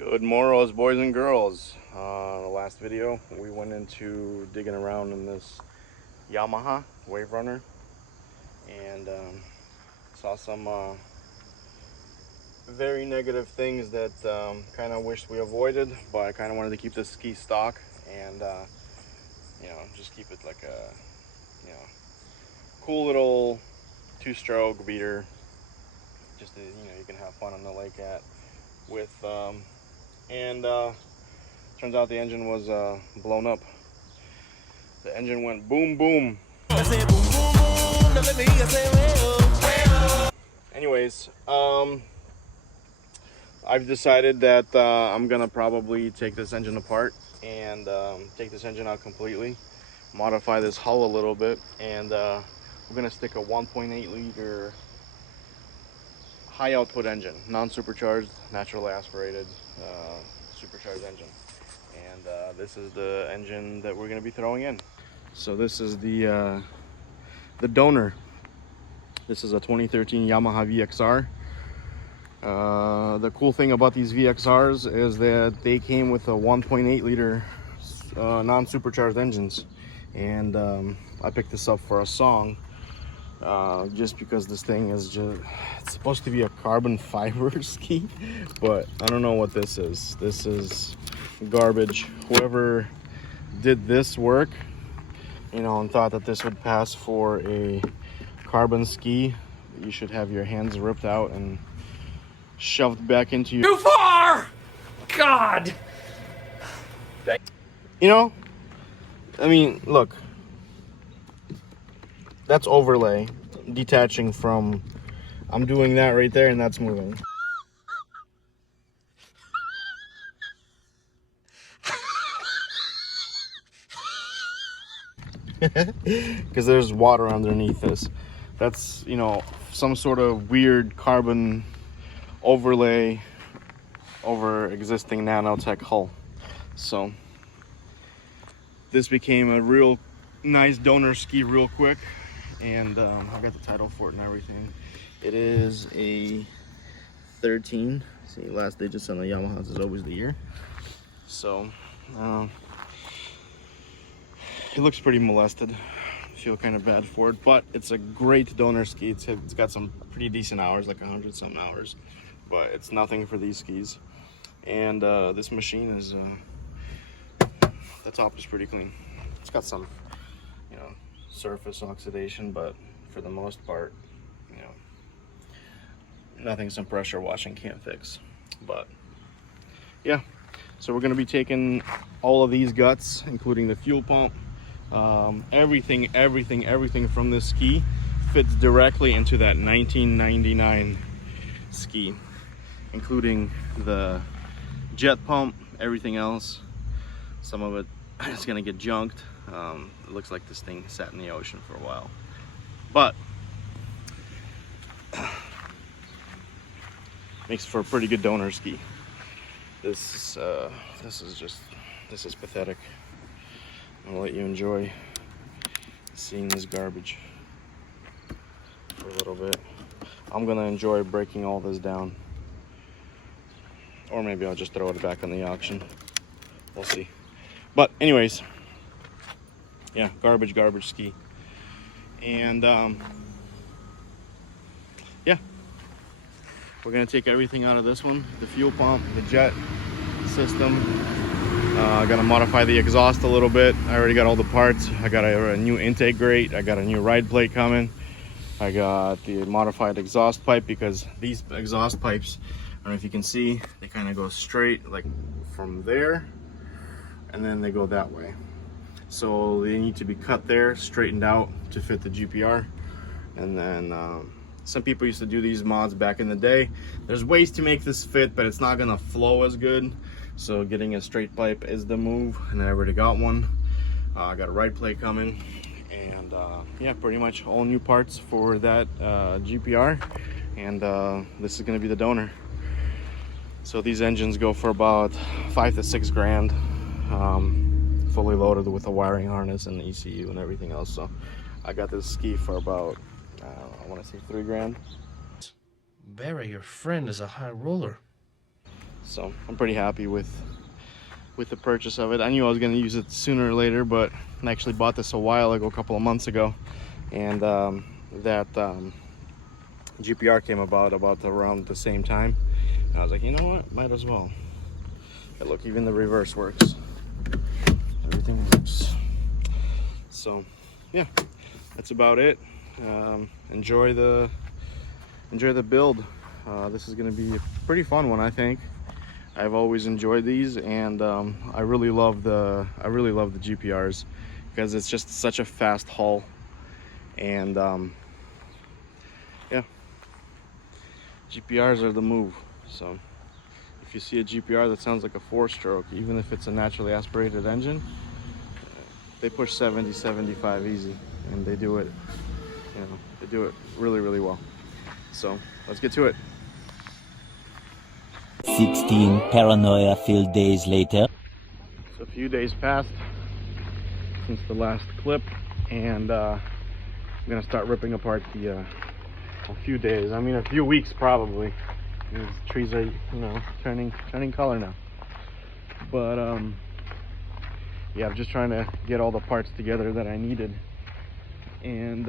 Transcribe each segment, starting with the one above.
Good morrows, boys and girls. The last video we went into digging around in this Yamaha Wave Runner and saw some very negative things that kind of wish we avoided, but I kind of wanted to keep this ski stock and just keep it like a cool little two-stroke beater, just to, you can have fun on the lake at with. Turns out the engine was blown up. The engine went boom boom. Anyways, I've decided that I'm gonna probably take this engine apart and take this engine out completely, modify this hull a little bit, and we're gonna stick a 1.8 liter high output engine, non-supercharged, naturally aspirated, supercharged engine. And this is the engine that we're going to be throwing in. So this is the donor. This is a 2013 Yamaha VXR. The cool thing about these VXRs is that they came with a 1.8 liter non-supercharged engines, and I picked this up for a song. Just because this thing is it's supposed to be a carbon fiber ski, but I don't know what this is. This is garbage. Whoever did this work, and thought that this would pass for a carbon ski, you should have your hands ripped out and shoved back into your... Too far! God! I mean, look. That's overlay detaching from, I'm doing that right there and that's moving. Because there's water underneath this. That's, some sort of weird carbon overlay over existing nanotech hull. So this became a real nice donor ski real quick. And I got the title for it and everything. It is a 13. See, last digits on the Yamahas is always the year. So it looks pretty molested. I feel kind of bad for it, but it's a great donor ski. It's got some pretty decent hours, like 100-something hours, but it's nothing for these skis. And this machine is the top is pretty clean. It's got some, surface oxidation, but for the most part, nothing some pressure washing can't fix. But yeah, so we're going to be taking all of these guts, including the fuel pump, everything from this ski fits directly into that 1999 ski, including the jet pump, everything else. Some of it is going to get junked. It looks like this thing sat in the ocean for a while, but makes for a pretty good donor ski. This is pathetic. I'll let you enjoy seeing this garbage for a little bit. I'm gonna enjoy breaking all this down, or maybe I'll just throw it back on the auction. We'll see. But anyways, yeah, garbage ski. And yeah, we're gonna take everything out of this one: the fuel pump, the jet system. I gotta modify the exhaust a little bit. I already got all the parts. I got a new intake grate. I got a new ride plate coming. I got the modified exhaust pipe, because these exhaust pipes, I don't know if you can see, they kind of go straight, like from there, and then they go that way. So they need to be cut there, straightened out to fit the GPR. And then some people used to do these mods back in the day. There's ways to make this fit, but it's not gonna flow as good. So getting a straight pipe is the move, and I already got one. I got a ride plate coming, and yeah, pretty much all new parts for that GPR. And this is gonna be the donor. So these engines go for about $5 to $6 grand. Fully loaded with a wiring harness and the ECU and everything else. So I got this ski for about, I want to say $3 grand. Barry, your friend is a high roller. So I'm pretty happy with the purchase of it. I knew I was going to use it sooner or later, but I actually bought this a while ago, a couple of months ago, and GPR came about around the same time. And I was like, you know what, might as well. And look, even the reverse works. Everything works. So yeah, that's about it. Enjoy the build. This is going to be a pretty fun one, I think. I've always enjoyed these, and I really love the GPRs because it's just such a fast haul. And yeah, GPRs are the move. So if you see a GPR that sounds like a 4-stroke, even if it's a naturally aspirated engine, they push 70, 75 easy, and they do it, you know, they do it really, really well. So let's get to it. 16 paranoia-filled days later. So a few days passed since the last clip, and I'm gonna start ripping apart the a few days, I mean a few weeks probably. These trees are, you know, turning color now. But yeah, I'm just trying to get all the parts together that I needed. And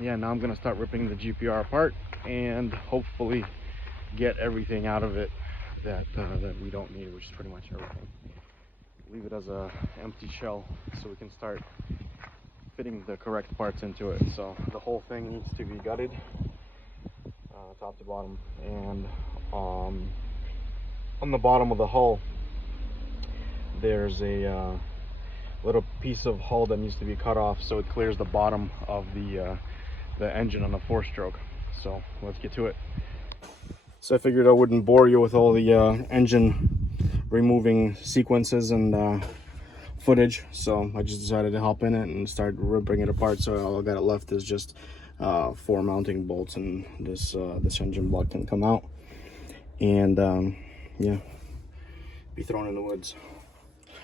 yeah, now I'm gonna start ripping the GPR apart and hopefully get everything out of it that we don't need, which is pretty much everything. Leave it as a empty shell so we can start fitting the correct parts into it. So the whole thing needs to be gutted, top to bottom, and on the bottom of the hull there's a little piece of hull that needs to be cut off so it clears the bottom of the engine on a 4-stroke. So let's get to it. So I figured I wouldn't bore you with all the engine removing sequences and footage, so I just decided to hop in it and start ripping it apart. So all I got left is just 4 mounting bolts, and this engine block can come out, and yeah, be thrown in the woods.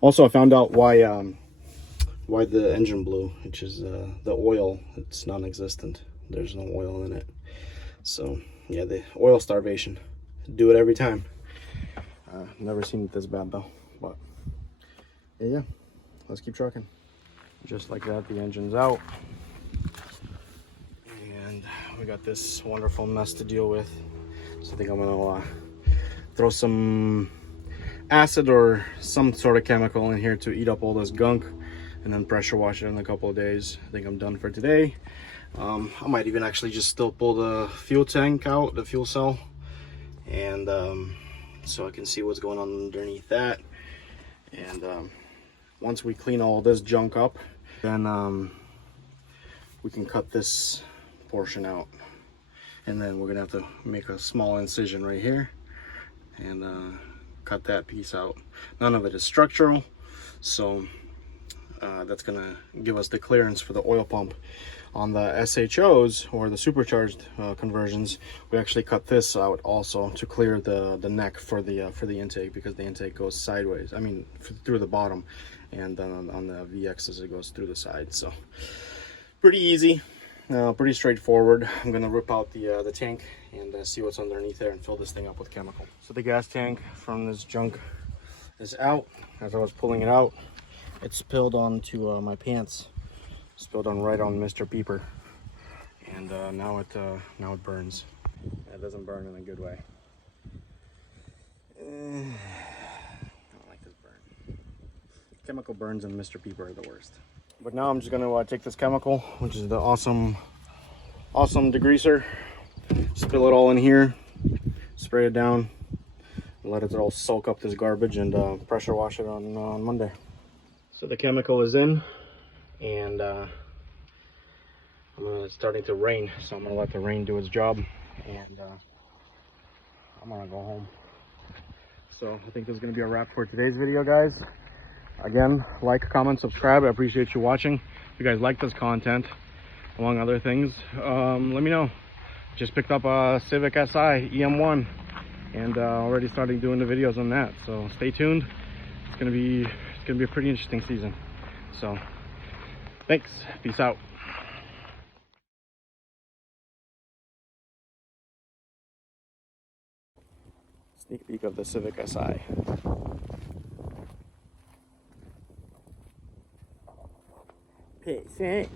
Also, I found out why the engine blew, which is the oil. It's non-existent. There's no oil in it. So yeah, the oil starvation. Do it every time. Never seen it this bad though. But yeah, let's keep trucking. Just like that, the engine's out, and we got this wonderful mess to deal with. So I think I'm gonna throw some acid or some sort of chemical in here to eat up all this gunk, and then pressure wash it in a couple of days. I think I'm done for today. I might even actually just still pull the fuel tank out, the fuel cell, and so I can see what's going on underneath that. And once we clean all this junk up, then we can cut this portion out, and then we're gonna have to make a small incision right here and cut that piece out. None of it is structural, so that's gonna give us the clearance for the oil pump. On the SHOs, or the supercharged conversions, we actually cut this out also to clear the neck for the intake, because the intake goes sideways, I mean through the bottom, and then on the VXs it goes through the side. So pretty easy, pretty straightforward. I'm gonna rip out the tank and see what's underneath there and fill this thing up with chemical. So the gas tank from this junk is out. As I was pulling it out, it spilled onto my pants. Spilled on right on Mr. Peeper, and now it burns. It doesn't burn in a good way. I don't like this burn. Chemical burns and Mr. Peeper are the worst. But now I'm just gonna take this chemical, which is the awesome degreaser, spill it all in here, spray it down, and let it all soak up this garbage, and pressure wash it on Monday. So the chemical is in, and it's starting to rain, so I'm gonna let the rain do its job, and I'm gonna go home. So I think this is gonna be a wrap for today's video, guys. Again, like, comment, subscribe. I appreciate you watching. If you guys like this content, among other things, let me know. Just picked up a Civic Si EM1, and already starting doing the videos on that, so stay tuned. It's gonna be a pretty interesting season. So thanks, peace out. Sneak peek of the Civic Si. Peace,